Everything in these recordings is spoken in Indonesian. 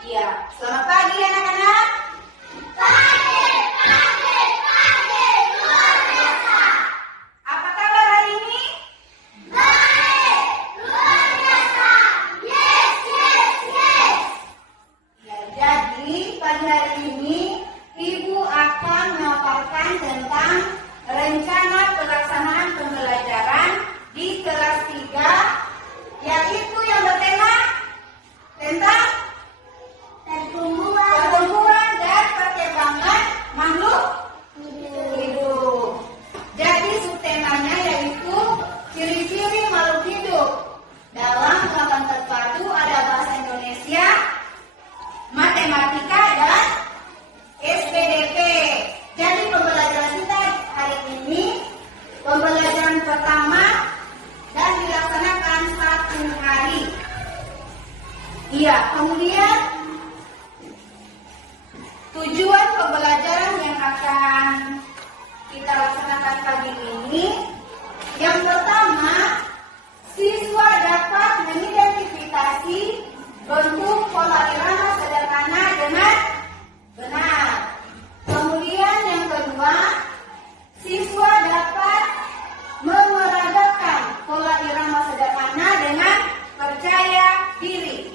Iya, selamat pagi anak-anak. Pagi, luar biasa. Apa kabar hari ini? Baik, luar biasa. Yes. Ya, jadi pagi hari ini Ibu akan memaparkan tentang rencana pelaksanaan pembelajaran di kelas 3, yaitu yang bertema tentang pertumbuhan dan perkembangan makhluk hidup. Jadi subtemanya yaitu ciri-ciri makhluk hidup. Dalam ungkapan terpadu ada bahasa Indonesia, matematika, dan SPDP. Jadi pembelajaran kita hari ini pembelajaran pertama dan dilaksanakan 1 hari. Iya, kemudian tujuan pembelajaran yang akan kita laksanakan pagi ini, yang pertama, siswa dapat mengidentifikasi bentuk pola irama sederhana dengan benar. Kemudian yang kedua, siswa dapat memeragakan pola irama sederhana dengan percaya diri.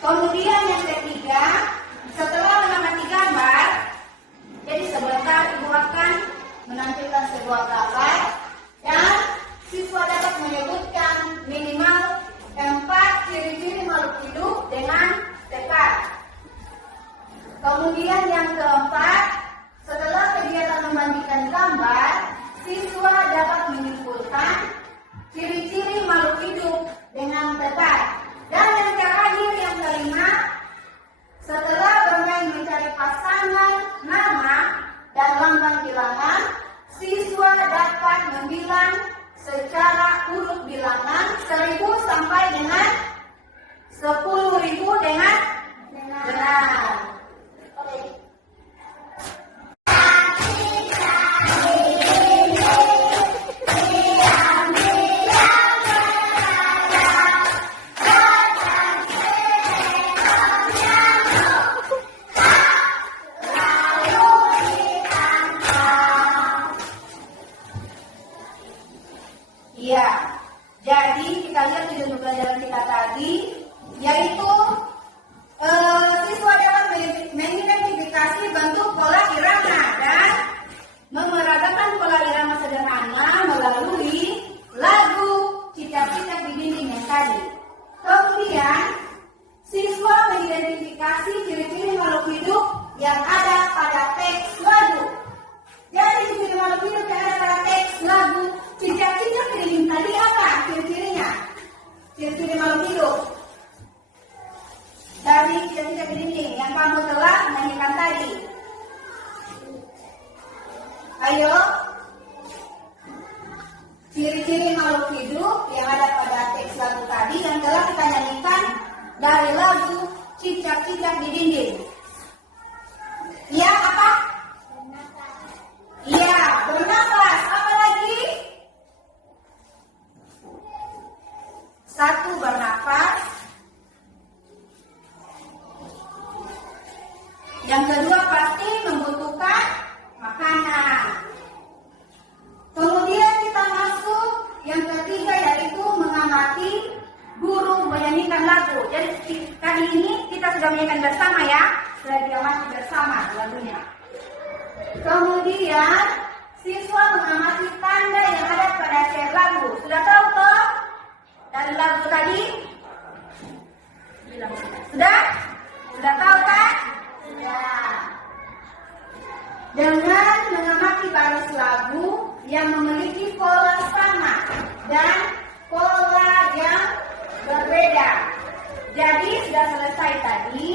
Kemudian yang ketiga, setelah mengamati gambar, jadi sebentar Ibu akan menampilkan sebuah gambar dan siswa dapat menyebutkan minimal 4 ciri-ciri makhluk hidup dengan tepat. Kemudian yang keempat, setelah kegiatan membandingkan gambar, siswa dapat menyimpulkan ciri-ciri makhluk hidup dengan tepat. Dan yang terakhir, yang kelima, setelah bermain mencari pasangan, nama, dan lambang bilangan, siswa dapat membilang secara urut bilangan 1000 sampai dengan 10.000 dengan benar. Oke. Iya, jadi kita lihat tujuan pembelajaran kita tadi, yaitu siswa dapat mengidentifikasi bentuk pola irama dan memeragakan pola irama sederhana melalui lagu cicak-cicak di dinding yang tadi. Kemudian, siswa mengidentifikasi ciri-ciri makhluk hidup yang ada pada teks lagu. Jadi ciri makhluk hidup yang ada pada teks lagu cicak-cicak di dinding tadi apa ciri-cirinya? Ciri-ciri makhluk hidup dari cicak-cicak di dinding yang kamu telah nyanyikan tadi. Ayo, ciri-ciri makhluk hidup yang ada pada teks lagu tadi yang telah kita nyanyikan dari lagu cicak-cicak di dinding. Iya, apa? Iya, bernapas. Apa lagi? 1, bernapas. Yang kedua, pasti membutuhkan makanan. Kemudian kita masuk yang ketiga, yaitu mengamati guru menyanyikan lagu. Jadi kali ini kita sudah menyanyikan bersama ya. Sudah diamati bersama lagunya. Kemudian siswa mengamati tanda yang ada pada share lagu. Sudah tahu toh dari lagu tadi? Sudah? Sudah tahu kan? Sudah. Dengan mengamati baris lagu yang memiliki pola sama dan pola yang berbeda. Jadi sudah selesai tadi.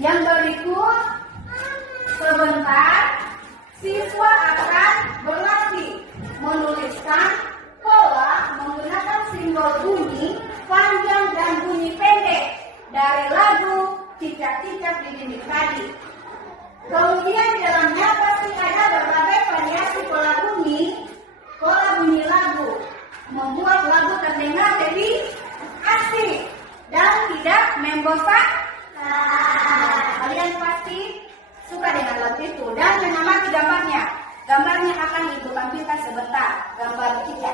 Yang berikut, sebentar siswa akan berlatih menuliskan pola menggunakan simbol bunyi panjang dan bunyi pendek dari lagu cicak-cicak di dinding tadi. Kemudian di dalamnya pasti ada berbagai variasi pola bunyi lagu, membuat lagu terdengar lebih asik dan tidak membosa. Kalian pasti suka dengan lagu itu dan mengamati gambarnya. Gambarnya akan Ibu tampilkan sebentar. Gambar tiga.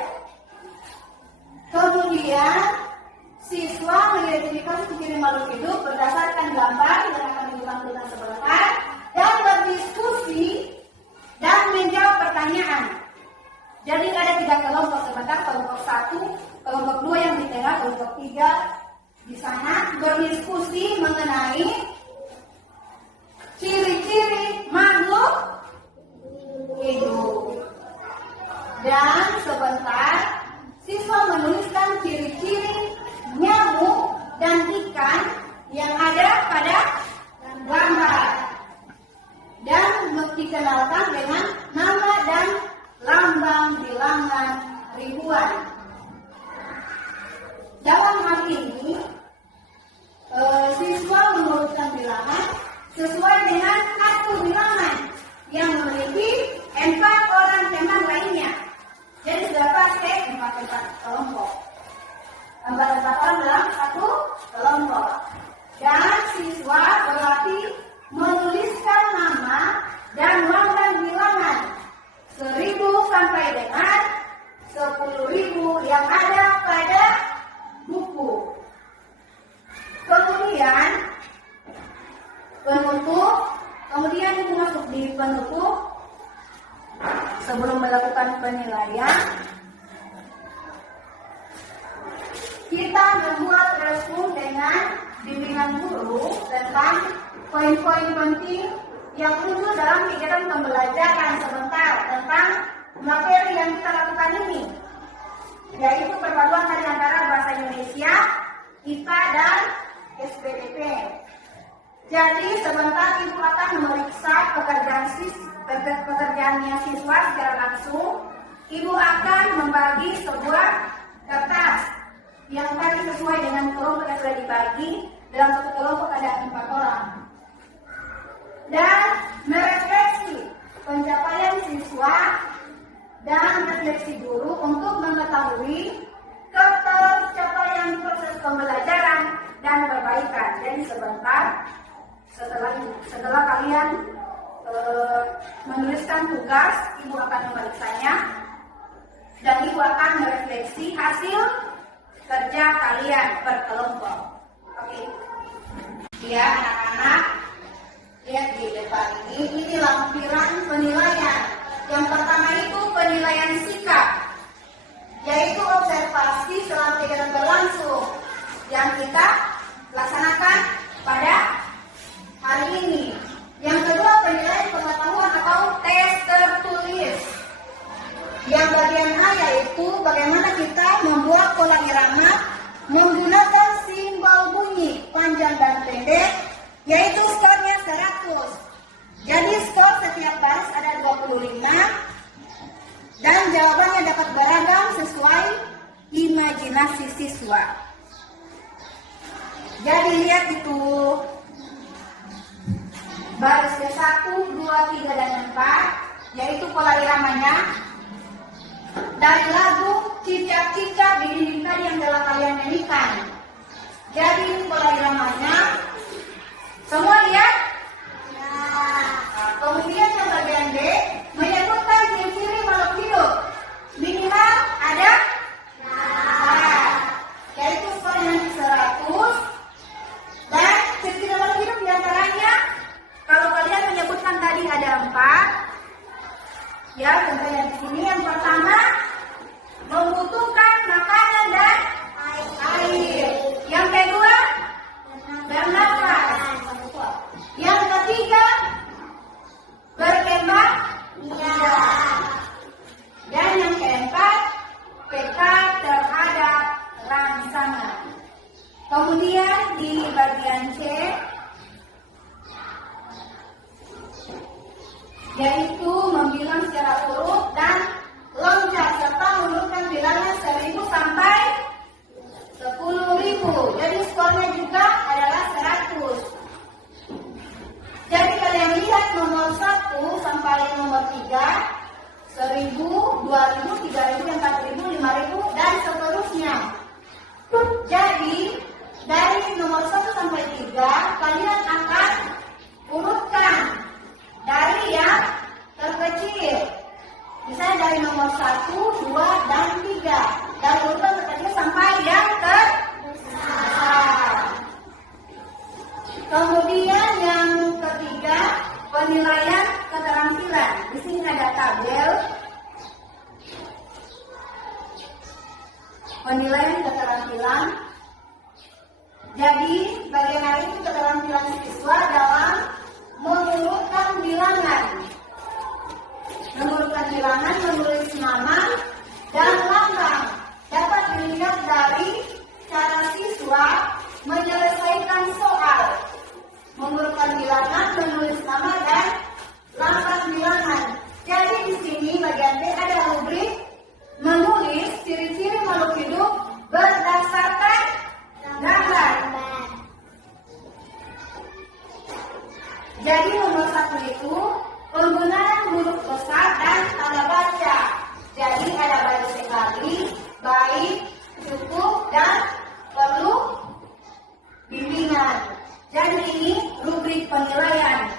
Kemudian siswa mengidentifikasi ciri makhluk hidup berdasarkan gambar yang akan Ibu tampilkan sebentar dan berdiskusi dan menjawab pertanyaan. Jadi ada 3 kelompok sebentar, kelompok 1, kelompok 2 yang di tengah, kelompok 3 di sana berdiskusi mengenai ciri-ciri makhluk hidup. Dan sebentar siswa menuliskan ciri-ciri nyamuk dan ikan yang ada pada gambar dan dikenalkan dengan nama dan lambang bilangan ribuan. Dalam hal ini siswa mengurutkan bilangan sesuai dengan kartu bilangan yang memiliki 4 orang teman lainnya. Jadi sudah pasti 4 kelompok. 4 orang dalam satu kelompok. Dan siswa berlatih menuliskan nama dan lambang bilangan 1000 sampai dengan 10.000 yang ada pada buku. Kemudian penutup, kemudian itu masuk di penutup. Sebelum melakukan penilaian, kita membuat respon dengan bimbingan guru tentang poin-poin penting yang muncul dalam kegiatan pembelajaran sebentar tentang materi yang kita lakukan ini, yaitu perpaduan dari antara bahasa Indonesia, IPA dan SPDP. Jadi sebentar Ibu akan memeriksa pekerjaannya siswa secara langsung. Ibu akan membagi sebuah kertas yang tadi sesuai dengan kelompok yang sudah dibagi. Dalam satu kelompok ada 4 orang. Dan merefleksi pencapaian siswa dan refleksi guru untuk mengetahui capaian proses pembelajaran dan perbaikan. Jadi sebentar setelah kalian menuliskan tugas, Ibu akan memeriksanya dan Ibu akan merefleksi hasil kerja kalian per kelompok. Oke. Ya, anak-anak, lihat di depan ini lampiran penilaian. Yang pertama itu penilaian sikap, yaitu observasi selama kegiatan berlangsung yang kita laksanakan pada hari ini. Yang kedua penilaian pengetahuan atau tes tertulis. Yang bagian A yaitu bagaimana kita membuat pola irama menggunakan simbol bunyi panjang dan pendek, yaitu skornya 100. Jadi skor setiap baris ada 25 dan jawabannya dapat beragam sesuai imajinasi siswa. Jadi lihat itu barisnya 1, 2, 3, dan 4, yaitu pola iramanya dari lagu Cicak-Cicak di Dinding Tadi yang telah kalian nyanyikan. Jadi ini pola iramanya. Semua lihat? Nah, kemudian yang bagian B menyebutkan ciri-ciri makhluk hidup. Minimal ada yaitu skornya 100. Dan ciri-ciri makhluk hidup diantaranya, kalau kalian menyebutkan tadi ada 4. Ya, contohnya di sini yang pertama membutuhkan makanan dan air. Yang kedua bernafas. Yang ketiga berkembang. Dan yang keempat peka terhadap rangsangan. Kemudian di bagian C yaitu membilang secara urut dan loncat serta menurunkan bilangan 1000 sampai 10.000. Jadi skornya juga adalah 100. Jadi kalian lihat nomor 1 sampai nomor 3, 1000, 2000, 3000, 4000, 5000 dan seterusnya. Jadi dari nomor 1 sampai penilaian keterampilan. Di sini ada tabel penilaian keterampilan. Jadi bagian hari itu keterampilan siswa dalam mengurutkan bilangan. Mengurutkan bilangan, menulis nama dan lambang dapat dilihat dari cara siswa menyelesaikan soal. Mengurutkan bilangan, menulis nama dan lambang bilangan. Jadi di sini bagian B ada rubrik menulis ciri-ciri makhluk hidup berdasarkan gambar. Jadi nomor 1 itu penggunaan huruf besar dan tanda baca. Jadi ada baik sekali, baik, cukup, dan perlu bimbingan. Jadi ini rubrik penilaian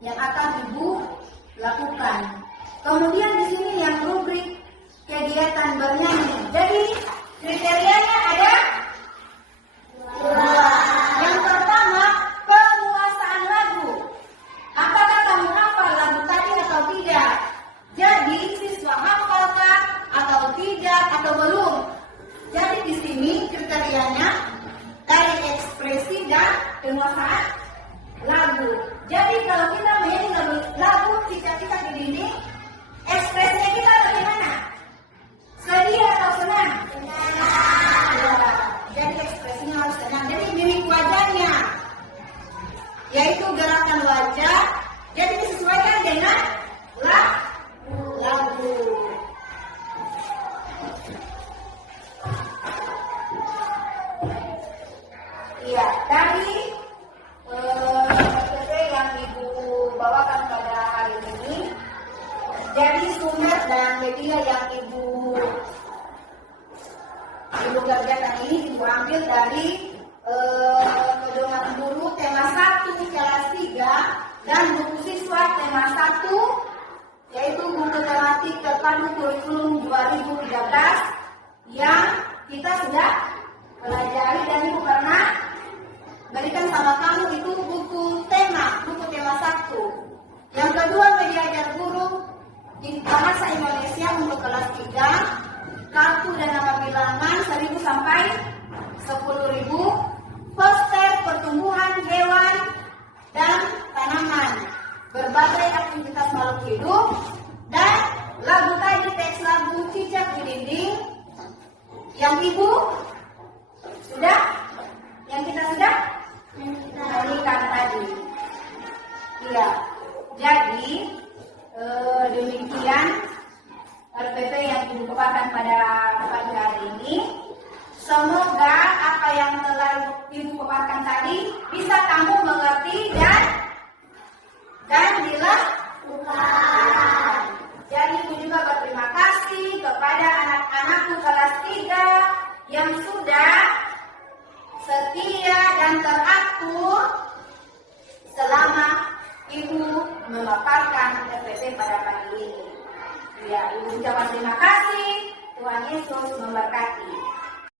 yang akan Ibu lakukan. Kemudian di sini yang rubrik kegiatan bernyanyi. Jadi kriterianya ada 2. Yang pertama, penguasaan lagu. Apakah kamu hafal lagu tadi atau tidak? Jadi siswa hafalkah atau tidak atau belum? Jadi di sini kriterianya dari ekspresi dan penguasaan lagu. Jadi kalau kita menyanyi lagu cicak-cicak di dinding, ekspresinya kita bagaimana? Sedih atau senang? Senang. Ya, jadi ekspresinya harus senang. Jadi mimik wajahnya, yaitu gerakan wajah, jadi disesuaikan dengan lagu. Iya, dari PPT yang Ibu bawakan pada hari ini, jadi sumber dan media yang Ibu kerjakan ini Ibu ambil dari pedoman guru tema 1 kelas 3 dan buku siswa tema 1, yaitu buku tematik terpadu kurikulum 2013 yang kita sudah pelajari dan Ibu pernah berikan sama kamu itu buku tema 1. Yang kedua, media ajar guru di bahasa Indonesia untuk kelas 3, kartu dan nama bilangan 1.000 sampai 10.000, poster pertumbuhan hewan dan tanaman, berbagai aktivitas makhluk hidup, dan lagu tadi, teks lagu cicak di dinding yang Ibu sudah, yang kita sudah nyanyikan tadi. Iya, jadi demikian RPP yang Ibu paparkan pada pagi hari ini. Semoga apa yang telah Ibu paparkan tadi bisa kamu mengerti dan dilakukan. Jadi Ibu juga berterima kasih kepada anak-anakku kelas 3 yang sudah setia dan teratur selama Ibu memaparkan RPP pada pagi ini. Ya, Ibu ucapkan terima kasih. Tuhan Yesus memberkati.